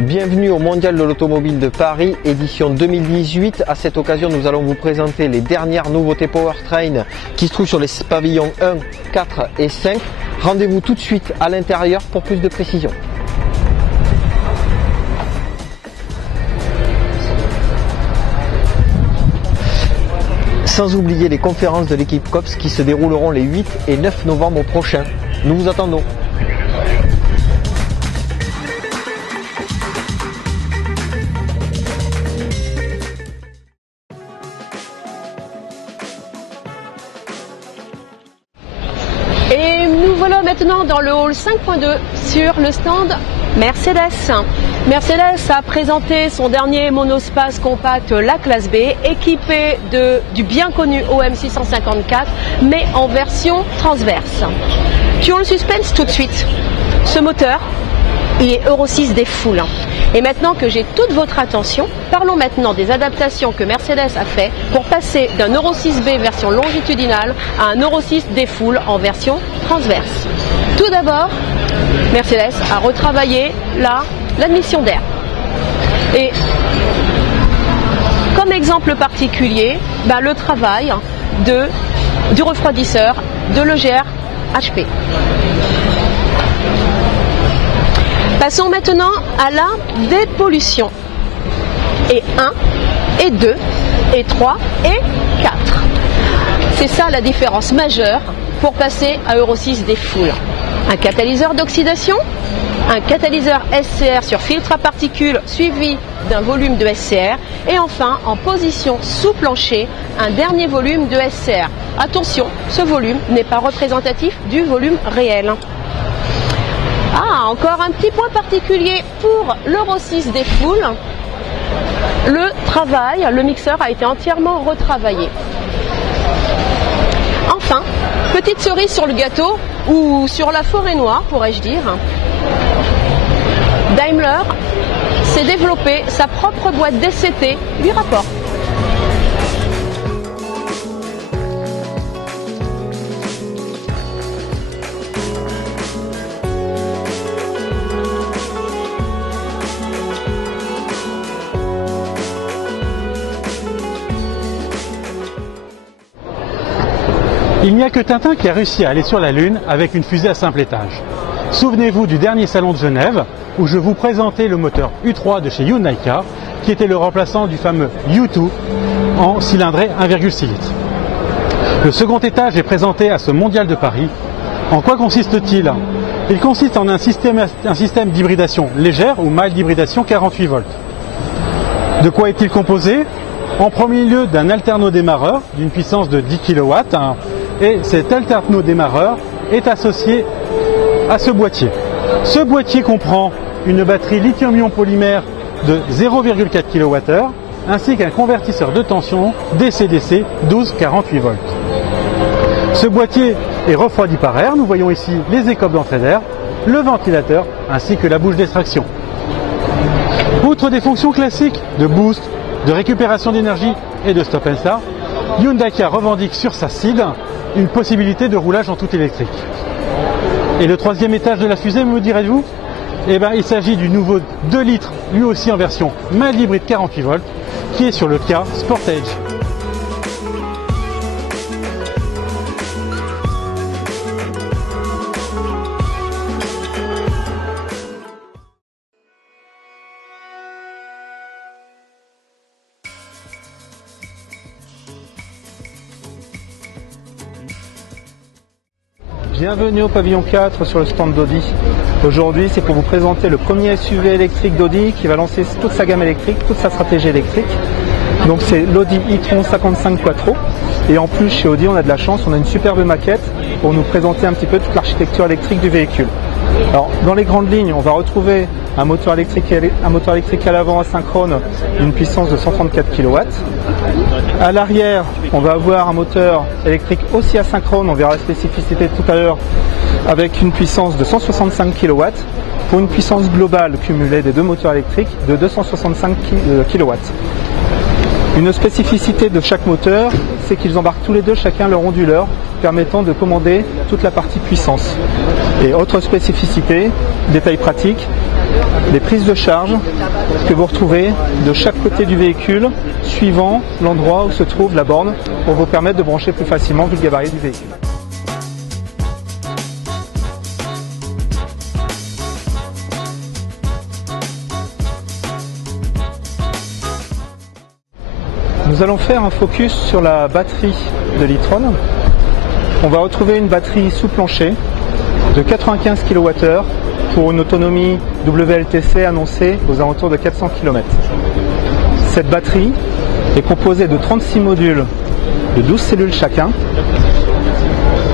Bienvenue au Mondial de l'Automobile de Paris, édition 2018. À cette occasion, nous allons vous présenter les dernières nouveautés powertrain qui se trouvent sur les pavillons 1, 4 et 5. Rendez-vous tout de suite à l'intérieur pour plus de précision. Sans oublier les conférences de l'équipe COPS qui se dérouleront les 8 et 9 novembre prochains. Nous vous attendons. Et nous voilà maintenant dans le hall 5.2 sur le stand Mercedes. Mercedes a présenté son dernier monospace compact, la classe B, équipé du bien connu OM654, mais en version transverse. Tuons le suspense tout de suite. Ce moteur, il est Euro 6 des foules. Et maintenant que j'ai toute votre attention, parlons maintenant des adaptations que Mercedes a fait pour passer d'un Euro 6B version longitudinale à un Euro 6 des foules en version transverse. Tout d'abord, Mercedes a retravaillé l'admission d'air. Et comme exemple particulier, le travail du refroidisseur de l'EGR HP. Passons maintenant à la dépollution. Et 1, et 2, et 3, et 4. C'est ça la différence majeure pour passer à Euro 6 des foules. Un catalyseur d'oxydation, un catalyseur SCR sur filtre à particules suivi d'un volume de SCR et enfin en position sous plancher, un dernier volume de SCR. Attention, ce volume n'est pas représentatif du volume réel. Encore un petit point particulier pour l'Euro 6 des foules. Le mixeur a été entièrement retravaillé. Enfin, petite cerise sur le gâteau, ou sur la forêt noire, pourrais-je dire. Daimler s'est développé sa propre boîte DCT du rapport. Il n'y a que Tintin qui a réussi à aller sur la Lune avec une fusée à simple étage. Souvenez-vous du dernier salon de Genève où je vous présentais le moteur U3 de chez Hyundai Car qui était le remplaçant du fameux U2 en cylindrée 1,6 litres. Le second étage est présenté à ce Mondial de Paris. En quoi consiste-t-il? Il consiste en un système d'hybridation légère ou mild hybridation 48 volts. De quoi est-il composé? En premier lieu d'un alternodémarreur d'une puissance de 10 kW et cet alternodémarreur est associé à ce boîtier. Ce boîtier comprend une batterie lithium-ion polymère de 0,4 kWh ainsi qu'un convertisseur de tension DC-DC 12-48 volts. Ce boîtier est refroidi par air, nous voyons ici les écopes d'entrée d'air, le ventilateur ainsi que la bouche d'extraction. Outre des fonctions classiques de boost, de récupération d'énergie et de stop and start, Hyundai Car revendique sur sa CID une possibilité de roulage en tout électrique. Et le troisième étage de la fusée, me direz-vous? Il s'agit du nouveau 2 litres, lui aussi en version mild hybride 48 volts, qui est sur le Ka Sportage. Bienvenue au pavillon 4 sur le stand d'Audi. Aujourd'hui, c'est pour vous présenter le premier SUV électrique d'Audi qui va lancer toute sa gamme électrique, toute sa stratégie électrique. Donc c'est l'Audi e-tron 55 Quattro. Et en plus, chez Audi, on a de la chance, on a une superbe maquette pour nous présenter un petit peu toute l'architecture électrique du véhicule. Alors, dans les grandes lignes, on va retrouver un moteur électrique à l'avant asynchrone d'une puissance de 134 kW. À l'arrière, on va avoir un moteur électrique aussi asynchrone, on verra la spécificité tout à l'heure, avec une puissance de 165 kW pour une puissance globale cumulée des deux moteurs électriques de 265 kW. Une spécificité de chaque moteur, c'est qu'ils embarquent tous les deux chacun leur onduleur permettant de commander toute la partie puissance. Et autre spécificité, détail pratique, les prises de charge que vous retrouvez de chaque côté du véhicule suivant l'endroit où se trouve la borne pour vous permettre de brancher plus facilement vu le gabarit du véhicule. Nous allons faire un focus sur la batterie de l'e-tron. On va retrouver une batterie sous plancher de 95 kWh pour une autonomie WLTC annoncée aux alentours de 400 km. Cette batterie est composée de 36 modules de 12 cellules chacun,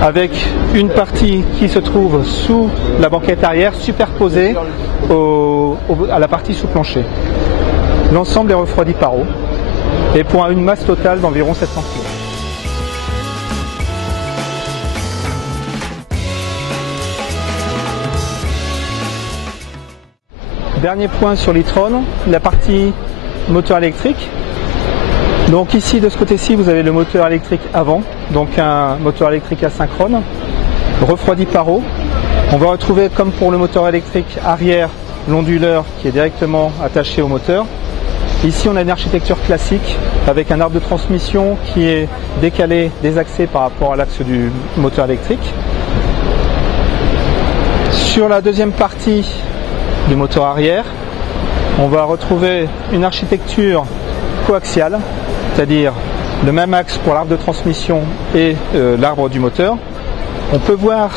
avec une partie qui se trouve sous la banquette arrière superposée à la partie sous plancher. L'ensemble est refroidi par eau et pour une masse totale d'environ 700 kg. Dernier point sur l'e-tron, la partie moteur électrique. Donc ici, de ce côté-ci, vous avez le moteur électrique avant, donc un moteur électrique asynchrone, refroidi par eau. On va retrouver, comme pour le moteur électrique arrière, l'onduleur qui est directement attaché au moteur. Ici, on a une architecture classique avec un arbre de transmission qui est décalé, désaxé par rapport à l'axe du moteur électrique. Sur la deuxième partie du moteur arrière, on va retrouver une architecture coaxiale, c'est-à-dire le même axe pour l'arbre de transmission et l'arbre du moteur. On peut voir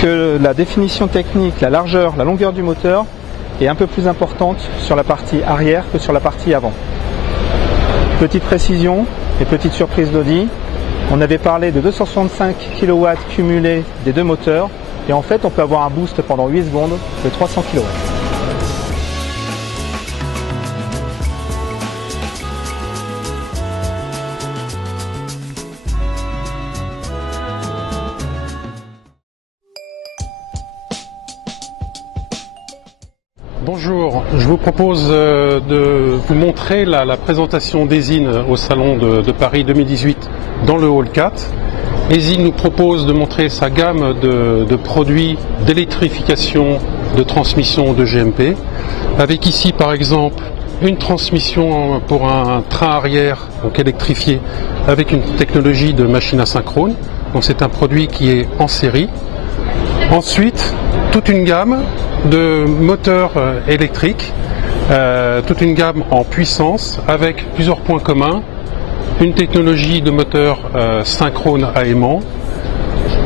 que la définition technique, la largeur, la longueur du moteur est un peu plus importante sur la partie arrière que sur la partie avant. Petite précision et petite surprise d'Audi, on avait parlé de 265 kW cumulés des deux moteurs et en fait on peut avoir un boost pendant 8 secondes de 300 kW. Bonjour, je vous propose de vous montrer la présentation d'Ezin au Salon de Paris 2018 dans le Hall 4. Ezin nous propose de montrer sa gamme de produits d'électrification de transmission de GMP, avec ici par exemple une transmission pour un train arrière donc électrifié avec une technologie de machine asynchrone. Donc c'est un produit qui est en série. Ensuite, toute une gamme de moteurs électriques, toute une gamme en puissance avec plusieurs points communs. Une technologie de moteur synchrone à aimant.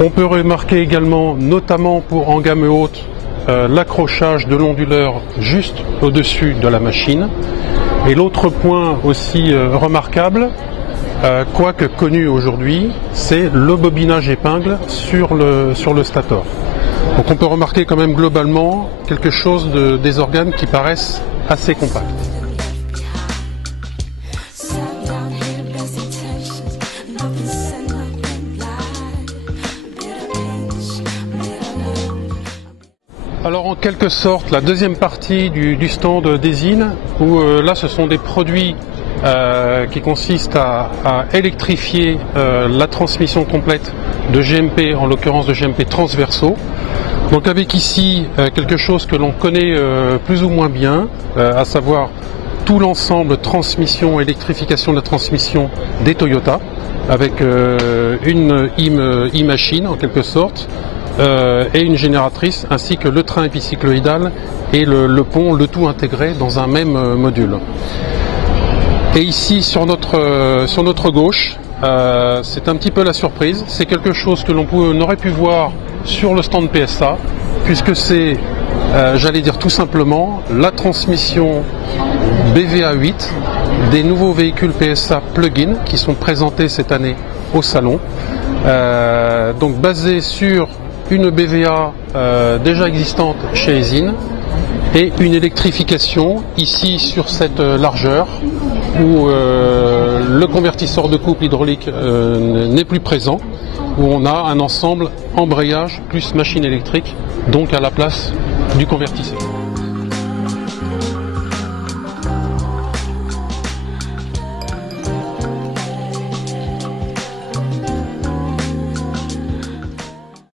On peut remarquer également, notamment pour en gamme haute, l'accrochage de l'onduleur juste au-dessus de la machine. Et l'autre point aussi remarquable, quoique connu aujourd'hui, c'est le bobinage épingle sur le stator. Donc on peut remarquer quand même globalement quelque chose des organes qui paraissent assez compacts. Alors en quelque sorte la deuxième partie du stand d'Ezin, où là ce sont des produits qui consistent à électrifier la transmission complète de GMP, en l'occurrence de GMP transversaux. Donc avec ici quelque chose que l'on connaît plus ou moins bien, à savoir tout l'ensemble transmission, électrification de la transmission des Toyota, avec une e-machine en quelque sorte, et une génératrice, ainsi que le train épicycloïdal et le pont, le tout intégré dans un même module. Et ici sur notre gauche, c'est un petit peu la surprise, c'est quelque chose que l'on aurait pu voir sur le stand PSA, puisque c'est, j'allais dire tout simplement, la transmission BVA8 des nouveaux véhicules PSA plug-in qui sont présentés cette année au salon, donc basés sur une BVA déjà existante chez Ezin et une électrification ici sur cette largeur où le convertisseur de couple hydraulique n'est plus présent, où on a un ensemble embrayage plus machine électrique, donc à la place du convertisseur.